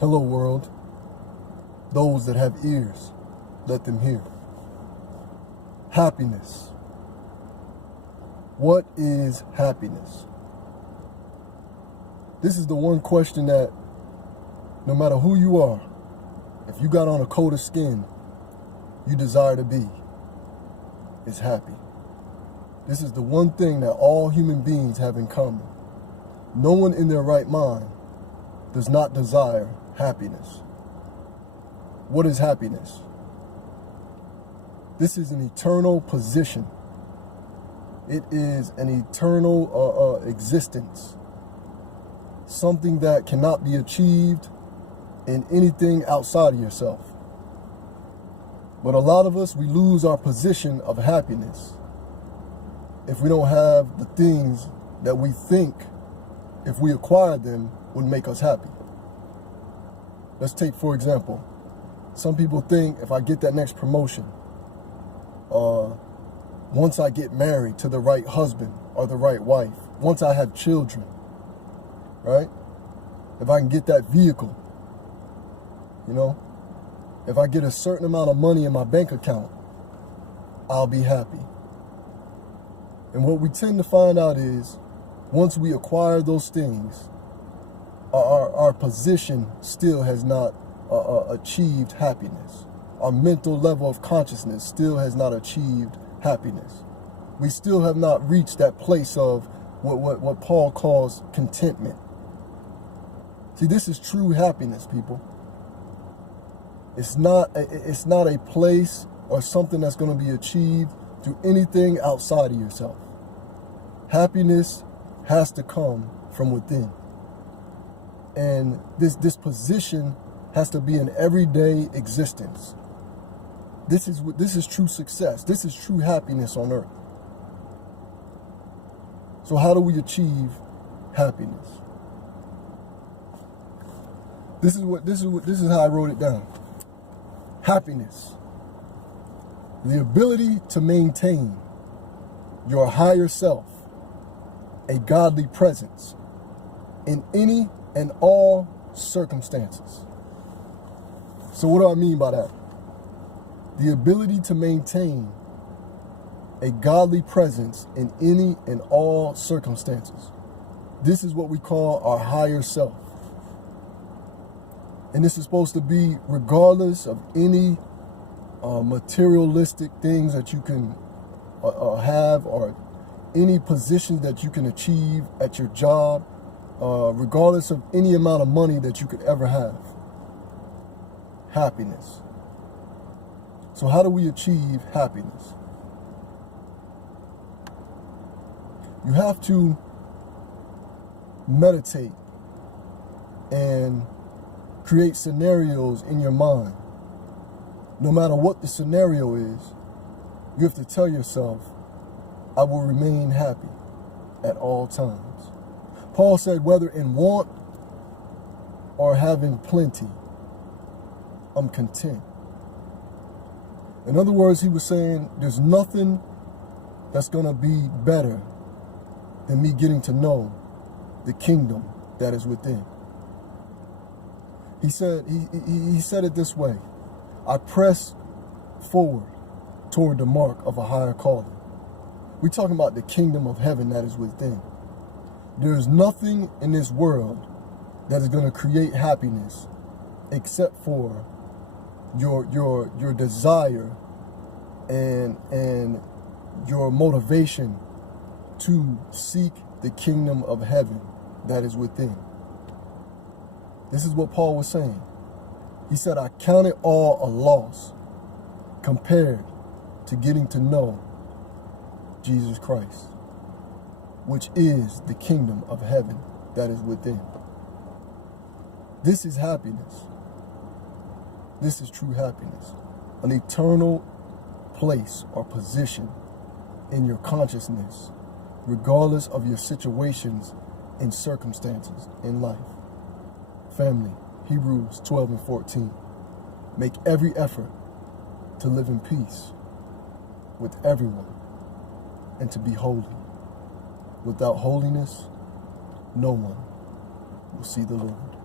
Hello, world. Those that have ears, let them hear. Happiness. What is happiness? This is the one question that no matter who you are, if you got on a coat of skin, you desire to be, is happy. This is the one thing that all human beings have in common. No one in their right mind does not desire happiness. What is happiness? This is an eternal position. It is an eternal existence. Something that cannot be achieved in anything outside of yourself. But a lot of us, we lose our position of happiness if we don't have the things that we think, if we acquire them, would make us happy. Let's take, for example, some people think if I get that next promotion, once I get married to the right husband or the right wife, once I have children, right? If I can get that vehicle, if I get a certain amount of money in my bank account, I'll be happy. And what we tend to find out is once we acquire those things, our position still has not achieved happiness. Our mental level of consciousness still has not achieved happiness. We still have not reached that place of what Paul calls contentment. See, this is true happiness, people. It's not a place or something that's going to be achieved through anything outside of yourself. Happiness has to come from within. And this position has to be an everyday existence. This is true success. This is true happiness on earth. So how do we achieve happiness? This is how I wrote it down. Happiness. The ability to maintain your higher self, a godly presence in any and all circumstances. So what do I mean by that? The ability to maintain a godly presence in any and all circumstances. This is what we call our higher self. And this is supposed to be regardless of any materialistic things that you can have or any positions that you can achieve at your job, regardless of any amount of money that you could ever have. Happiness. So how do we achieve happiness? You have to meditate and create scenarios in your mind. No matter what the scenario is, you have to tell yourself, I will remain happy at all times. Paul said, whether in want or having plenty, I'm content. In other words, he was saying, there's nothing that's going to be better than me getting to know the kingdom that is within. He said it this way, I press forward toward the mark of a higher calling. We're talking about the kingdom of heaven that is within. There's nothing in this world that is going to create happiness except for your desire and your motivation to seek the kingdom of heaven that is within. This is what Paul was saying. He said, I count it all a loss compared to getting to know Jesus Christ, which is the kingdom of heaven that is within. This is happiness. This is true happiness. An eternal place or position in your consciousness, regardless of your situations and circumstances in life. Family, Hebrews 12:14. Make every effort to live in peace with everyone and to be holy. Without holiness, no one will see the Lord.